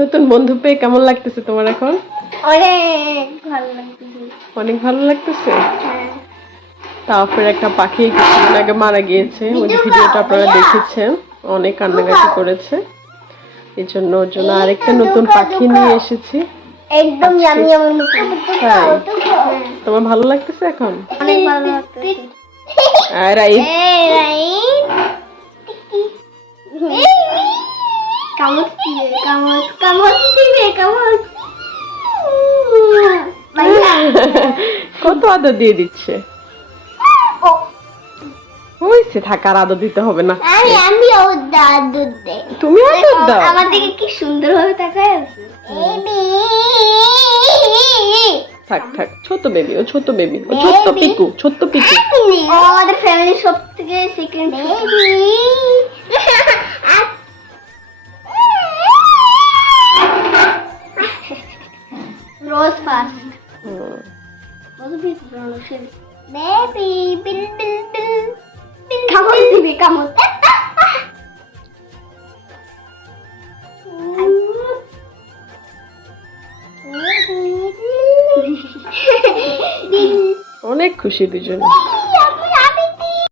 নতুন বন্ধু পেয়ে কেমন লাগতেছে তোমার এখন? অনেক ভালো লাগতেছে। অনেক ভালো লাগতেছে? হ্যাঁ। তারপরে একটা পাখি কিছুদিন আগে মারা গিয়েছে। ওই ভিডিওটা আপনারা দেখেছেন। অনেক কান্নাকাটি করেছে। এই জন্য ওর জন্য আরেকটা নতুন পাখি নিয়ে এসেছি। একদম তাই। তোমার ভালো লাগতেছে এখন? অনেক ভালো লাগতেছে। আর রাইট? এই রাইট। কামড় কামড় কামড় দিবে কামড় কত আদর দিয়ে দিচ্ছে? হয়েছে থাকার আদর দিতে হবে না। আমি আমি ও দাদু দে তুমি আদর দাও। আমার দিকে কি সুন্দর ভাবে তাকায় আছে? থাক থাক ছোট বেবি ও ছোট বেবি ও ছোট্ট Baby. পিকু ছোট্ট পিকু। ও আমাদের ফ্যামিলি সব থেকে সেকেন্ড রোজ bill, bill, bill, bill. Come on, baby, দিবি on. অনেক খুশি দুজনে